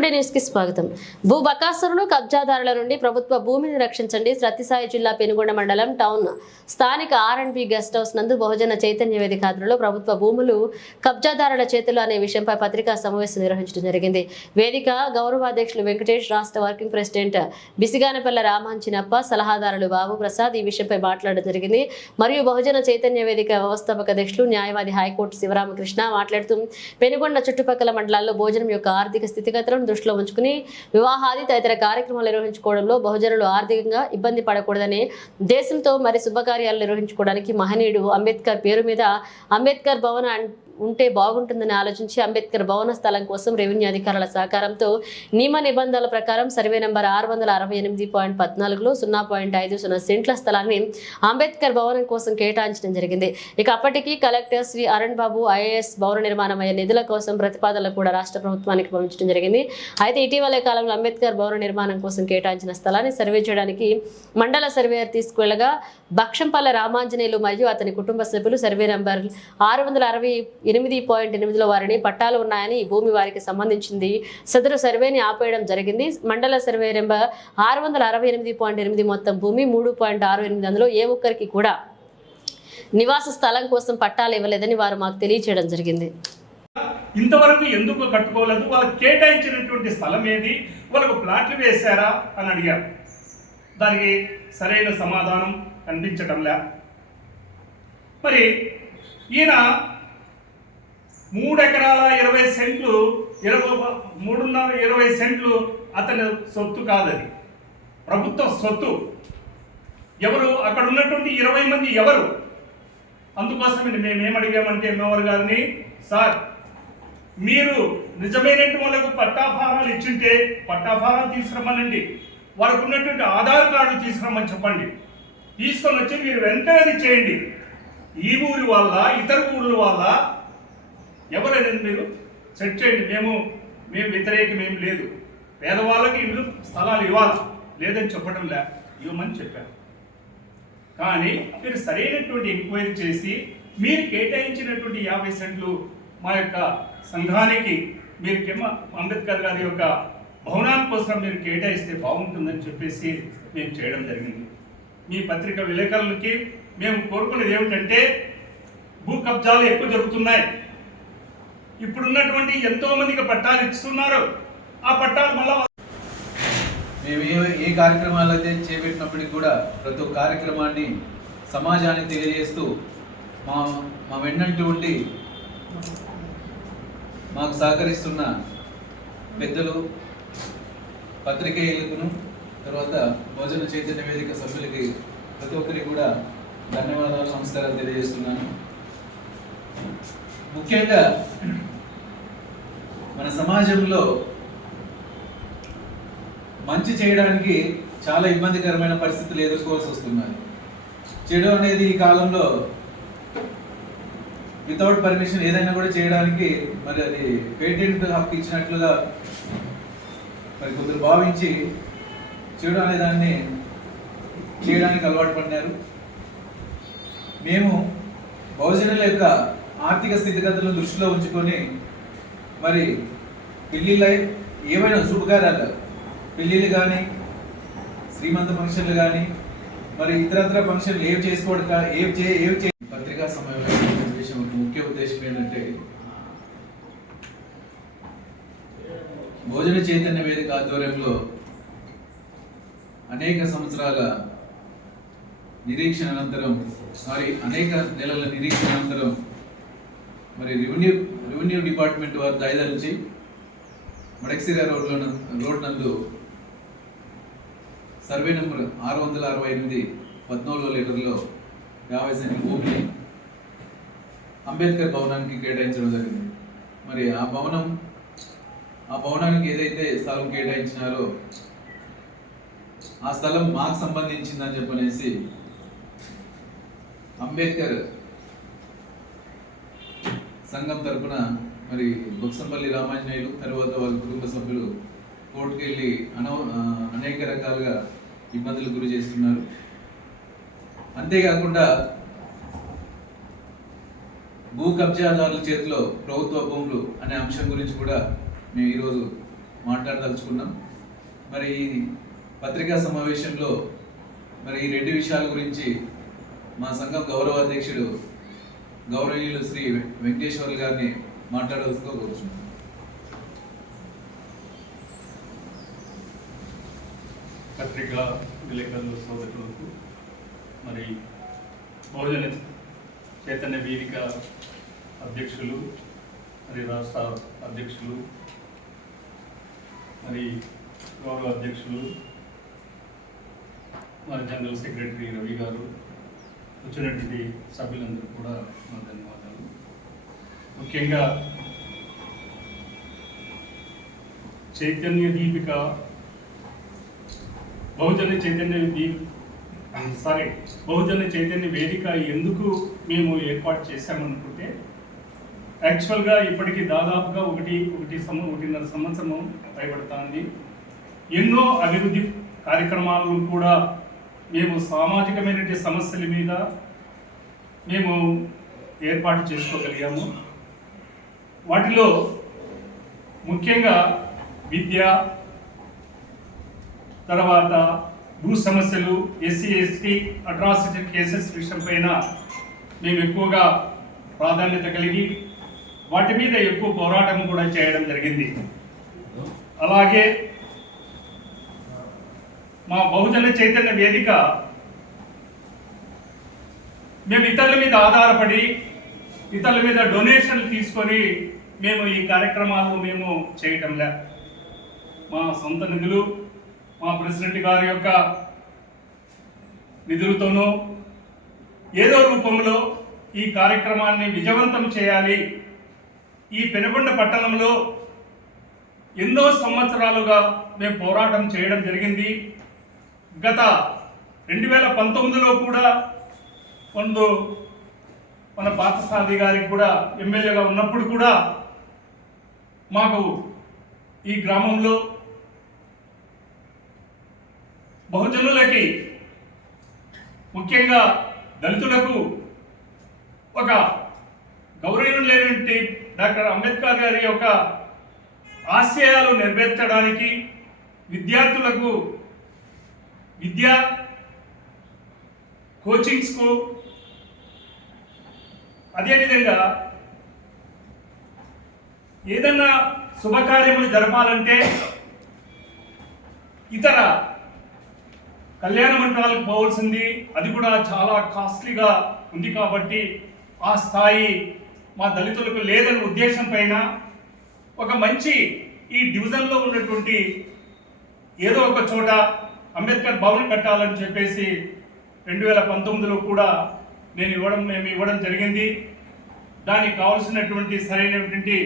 Today news కి స్వాగతం. భూ బకాసురులు కబ్జాదారుల నుండి ప్రభుత్వ భూమిని రక్షించండి. సత్యసాయి జిల్లా పెనుగొండ మండలం టౌన్ స్థానిక R&B గెస్ట్ హౌస్ నందు బహుజన చైతన్య వేదిక ఆధ్వర్యంలో ప్రభుత్వ భూములు కబ్జాదారుల చేతుల్లో అనే విషయంపై పత్రికా సమావేశం నిర్వహించడం జరిగింది. వేదిక గౌరవాధ్యక్షులు వెంకటేష్, రాష్ట్ర వర్కింగ్ ప్రెసిడెంట్ బిసిగానపల్లె రామాంచినప్ప, సలహాదారులు బాబు ప్రసాద్ ఈ విషయంపై మాట్లాడడం జరిగింది. మరియు బహుజన చైతన్య వేదిక వ్యవస్థాపక అధ్యక్షులు న్యాయవాది హైకోర్టు శివరామకృష్ణ మాట్లాడుతూ పెనుగొండ చుట్టుపక్కల మండలాల్లో భోజనం యొక్క ఆర్థిక స్థితిగతులను దృష్టిలో ఉంచుకుని వివాహాది తదితర కార్యక్రమాలు నిర్వహించుకోవడంలో బహుజనులు ఆర్థికంగా ఇబ్బంది పడకూడదని, దేశంతో మరి శుభకార్యాలు నిర్వహించుకోవడానికి మహనీయుడు అంబేద్కర్ పేరు మీద అంబేద్కర్ భవన ఉంటే బాగుంటుందని ఆలోచించి అంబేద్కర్ భవన స్థలం కోసం రెవెన్యూ అధికారుల సహకారంతో నియమ నిబంధనల ప్రకారం సర్వే నంబర్ 668.14లో 0.50 సెంట్ల స్థలాన్ని అంబేద్కర్ భవనం కోసం కేటాయించడం జరిగింది. ఇక అప్పటికి కలెక్టర్ శ్రీ అరుణ్ బాబు IAS భవన నిర్మాణం అయ్యే నిధుల కోసం ప్రతిపాదనలు కూడా రాష్ట్ర ప్రభుత్వానికి పంపించడం జరిగింది. అయితే ఇటీవల కాలంలో అంబేద్కర్ భవన నిర్మాణం కోసం కేటాయించిన స్థలాన్ని సర్వే చేయడానికి మండల సర్వేయర్ తీసుకువెళ్లగా బక్షంపల్లె రామాంజనేయులు మరియు అతని కుటుంబ సభ్యులు సర్వే నంబర్ 668.8లో వారిని పట్టాలు ఉన్నాయని, ఈ భూమి వారికి సంబంధించింది, సదరు సర్వేని ఆపేయడం జరిగింది. మండల సర్వే నెంబర్ 668.8 మొత్తం భూమి 3.68, అందులో ఏ ఒక్కరికి కూడా నివాస స్థలం కోసం పట్టాలు ఇవ్వలేదని వారు మాకు తెలియజేయడం జరిగింది. ఇంతవరకు ఎందుకు కట్టుకోలేదు, వాళ్ళకి కేటాయించినటువంటి స్థలం ఏది, వాళ్ళకు ప్లాట్లు వేశారా అని అడిగారు. దానికి సరైన సమాధానం కనిపించటంలే. మరి ఈయన 3 ఎకరాల 20 సెంట్లు 3.5 సెంట్లు అతని సొత్తు కాదది, ప్రభుత్వ సొత్తు. ఎవరు అక్కడ ఉన్నటువంటి 20 మంది ఎవరు? అందుకోసమే మేమేమడిగామంటే ఎంఓఆర్ గారిని, సార్ మీరు నిజమైనటువంటి వాళ్ళకు పట్టాఫారాలు ఇచ్చింటే పట్టాఫారాలు తీసుకురమ్మనండి, వారికి ఉన్నటువంటి ఆధార్ కార్డులు తీసుకురమ్మని చెప్పండి, తీసుకొని వచ్చి మీరు వెంటనే చేయండి. ఈ ఊరి వాళ్ళ ఇతర ఊళ్ళ వాళ్ళ ఎవరైనా మీరు సెట్ చేయండి. మేము వ్యతిరేకమేం లేదు, పేదవాళ్ళకి ఇల్లు స్థలాలు ఇవ్వాలి లేదని చెప్పడం ఇవ్వమని చెప్పారు. కానీ మీరు సరైనటువంటి ఎంక్వైరీ చేసి మీరు కేటాయించినటువంటి 50 సెంట్లు మా యొక్క సంఘానికి మీరు అంబేద్కర్ గారి యొక్క భవనాల కోసం మీరు కేటాయిస్తే బాగుంటుందని చెప్పేసి మేము చేయడం జరిగింది. మీ పత్రికా విలేకరులకి మేము కోరుకునేది ఏమిటంటే, భూ కబ్జాలు ఎక్కువ జరుగుతున్నాయి. ఇప్పుడున్నటువంటి ఎంతో మందికి పట్టాలు ఇస్తున్నారు. ఆ పట్టాలు మళ్ళా మేము ఏ కార్యక్రమాలు అయితే చేపట్టినప్పటికీ కూడా ప్రతి ఒక్క కార్యక్రమాన్ని సమాజానికి తెలియజేస్తూ మా వెన్నంటి ఉండి మాకు సహకరిస్తున్న పెద్దలు, పత్రికేయులకును, తర్వాత బహుజన చైతన్య వేదిక సభ్యులకి ప్రతి ఒక్కరికి కూడా ధన్యవాదాలు, నమస్కారాలు తెలియజేస్తున్నాను. ముఖ్యంగా మన సమాజంలో మంచి చేయడానికి చాలా ఇబ్బందికరమైన పరిస్థితులు ఎదుర్కోవాల్సి వస్తున్నాయి. చెడు అనేది ఈ కాలంలో వితౌట్ పర్మిషన్ ఏదైనా కూడా చేయడానికి మరి అది పేటెంట్ హక్కు ఇచ్చినట్లుగా మరి కొందరు భావించి చెడు అనే దాన్ని చేయడానికి అలవాటు పడినారు. మేము బహుజనుల యొక్క ఆర్థిక స్థితిగతులను దృష్టిలో ఉంచుకొని మరి పెళ్ళిళ్ళ ఏవైనా శుభకార్యాలు, పెళ్ళిళ్ళు కానీ, శ్రీమంత ఫంక్షన్లు కానీ, మరి ఇతరత్ర ఫంక్షన్లు ఏవి చేసుకోవడం పత్రికా సమావేశం ముఖ్య ఉద్దేశం ఏంటంటే, బహుజన చైతన్య వేదిక ఆధ్వర్యంలో అనేక సంవత్సరాల నిరీక్షణ అనంతరం, అనేక నెలల నిరీక్షణ అనంతరం మరి రెవెన్యూ డిపార్ట్మెంట్ వారు దయదలిచి మడక్సిరా రోడ్ నందు సర్వే నెంబర్ 668.14 లీటర్లో 50 సెంట్ల భూమిని అంబేద్కర్ భవనానికి కేటాయించడం జరిగింది. మరి ఆ భవనానికి ఏదైతే స్థలం కేటాయించినారో ఆ స్థలం మాకు సంబంధించిందని చెప్పనేసి అంబేద్కర్ సంఘం తరఫున మరి బొత్సంపల్లి రామాంజనేయులు, తర్వాత వాళ్ళ కుటుంబ సభ్యులు కోర్టుకు వెళ్ళి అనేక రకాలుగా ఇబ్బందులకు గురి చేస్తున్నారు. అంతేకాకుండా భూ కబ్జాదారుల చేతిలో ప్రభుత్వ భూములు అనే అంశం గురించి కూడా మేము ఈరోజు మాట్లాడదలుచుకున్నాం. మరి ఈ పత్రికా సమావేశంలో మరి ఈ 2 విషయాల గురించి మా సంఘం గౌరవ అధ్యక్షుడు గౌరవనీయులు శ్రీ వెంకటేశ్వర్లు గారిని మాట్లాడవలసిందిగా కోరుచున్నాం. పత్రికా విలేకరుల సోదరులకు మరి బహుజన చైతన్య వేదిక అధ్యక్షులు, మరి రాష్ట్ర అధ్యక్షులు, మరి గౌరవ అధ్యక్షులు, మరి జనరల్ సెక్రటరీ రవి గారు, వచ్చినటువంటి సభ్యులందరూ కూడా నా ధన్యవాదాలు. ముఖ్యంగా చైతన్య దీపిక బహుజన చైతన్య వేదిక ఎందుకు మేము ఏర్పాటు చేశామనుకుంటే, యాక్చువల్గా ఇప్పటికీ దాదాపుగా ఒకటిన్నర సంవత్సరం పైబడుతుంది. ఎన్నో అభివృద్ధి కార్యక్రమాలను కూడా మేము సామాజికమైనటువంటి సమస్యల మీద మేము ఏర్పాటు చేసుకోగలిగాము. వాటిలో ముఖ్యంగా విద్య, తర్వాత భూ సమస్యలు, SC/ST అట్రాసిటీ కేసెస్ విషయం పైన మేము ఎక్కువగా ప్రాధాన్యత కలిగి వాటి మీద ఎక్కువ పోరాటం కూడా చేయడం జరిగింది. అలాగే మా బహుజన చైతన్య వేదిక మేము ఇతరుల మీద ఆధారపడి ఇతరుల మీద డొనేషన్లు తీసుకొని మేము ఈ కార్యక్రమాలు మేము చేయటంలే. మా సొంత నిధులు, మా ప్రెసిడెంట్ గారి యొక్క నిధులతోనూ ఏదో రూపంలో ఈ కార్యక్రమాన్ని విజయవంతం చేయాలి. ఈ పెనుగొండ పట్టణంలో ఎన్నో సంవత్సరాలుగా మేము పోరాటం చేయడం జరిగింది. గత 2019లో కూడా మన పార్థసారథి గారికి కూడా ఎమ్మెల్యేగా ఉన్నప్పుడు కూడా మాకు ఈ గ్రామంలో బహుజనులకి, ముఖ్యంగా దళితులకు ఒక గౌరవం లేనటువంటి డాక్టర్ అంబేద్కర్ గారి యొక్క ఆశయాలు నెరవేర్చడానికి విద్యార్థులకు విద్యా కోచింగ్స్కు, అదేవిధంగా ఏదన్నా శుభకార్యములు జరపాలంటే ఇతర కళ్యాణ మండపాలకు పోవాల్సింది, అది కూడా చాలా కాస్ట్లీగా ఉంది. కాబట్టి ఆ స్థాయి మా దళితులకు లేదనే ఉద్దేశం పైన ఒక మంచి ఈ డివిజన్లో ఉన్నటువంటి ఏదో ఒక చోట అంబేద్కర్ భవన్ కట్టాలని చెప్పేసి 2019లో కూడా మేము ఇవ్వడం జరిగింది. దానికి కావాల్సినటువంటి సరైనటువంటి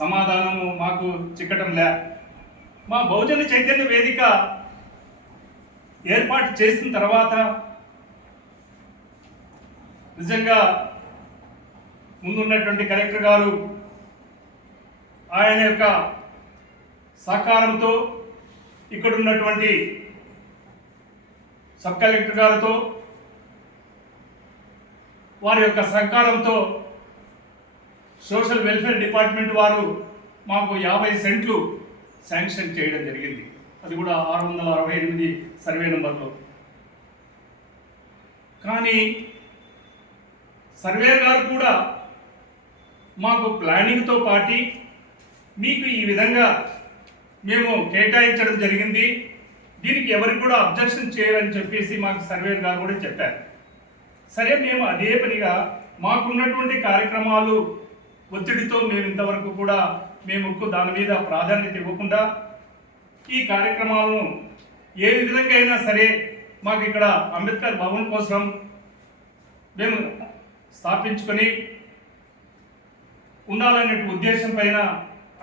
సమాధానము మాకు చిక్కటం లే. మా బహుజన చైతన్య వేదిక ఏర్పాటు చేసిన తర్వాత నిజంగా ముందున్నటువంటి కలెక్టర్ గారు ఆయన యొక్క సహకారంతో, ఇక్కడ ఉన్నటువంటి సబ్ కలెక్టర్ గారితో వారి యొక్క సహకారంతో సోషల్ వెల్ఫేర్ డిపార్ట్మెంట్ వారు మాకు 50 సెంట్లు శాంక్షన్ చేయడం జరిగింది. అది కూడా 668 సర్వే నెంబర్లో. కానీ సర్వే గారు కూడా మాకు ప్లానింగ్తో పాటు మీకు ఈ విధంగా మేము కేటాయించడం జరిగింది, దీనికి ఎవరికి కూడా అబ్జెక్షన్ చేయాలని చెప్పేసి మాకు సర్వేర్ గారు కూడా చెప్పారు. సరే, మేము అదే పనిగా మాకున్నటువంటి కార్యక్రమాలు ఒత్తిడితో మేము ఇంతవరకు కూడా మేము దాని మీద ప్రాధాన్యత ఇవ్వకుండా ఈ కార్యక్రమాలను ఏ విధంగా అయినా సరే మాకు ఇక్కడ అంబేద్కర్ భవన్ కోసం మేము స్థాపించుకొని ఉండాలనే ఉద్దేశం పైన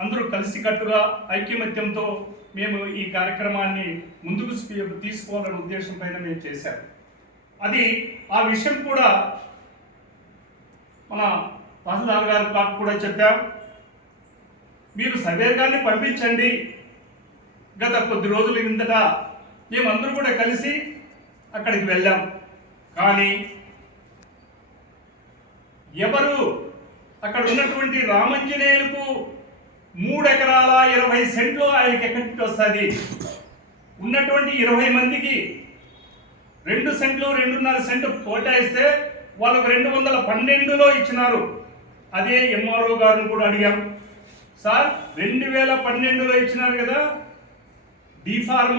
అందరూ కలిసికట్టుగా ఐక్యమత్యంతో మేము ఈ కార్యక్రమాన్ని ముందుకు తీసుకోవాలనే ఉద్దేశం పైన మేము చేశాము. అది ఆ విషయం కూడా మన తహసీల్దార్ గారికి కూడా చెప్పాం. మీరు సర్వే గారిని పంపించండి. గత కొద్ది రోజుల కిందట మేమందరూ కూడా కలిసి అక్కడికి వెళ్ళాం. కానీ ఎవరు అక్కడ ఉన్నటువంటి రామంజనేయులకు 3 ఎకరాల 20 సెంట్లు ఆయనకి ఎక్కడి నుంచి వస్తుంది? ఉన్నటువంటి 20 మందికి 2 సెంట్లు 2.5 సెంట్లు కోటాయిస్తే వాళ్ళకు 212లో ఇచ్చినారు. అదే ఎంఆర్ఓ గారిని కూడా అడిగాం, సార్ 2012లో ఇచ్చినారు కదా, డి ఫార్మ్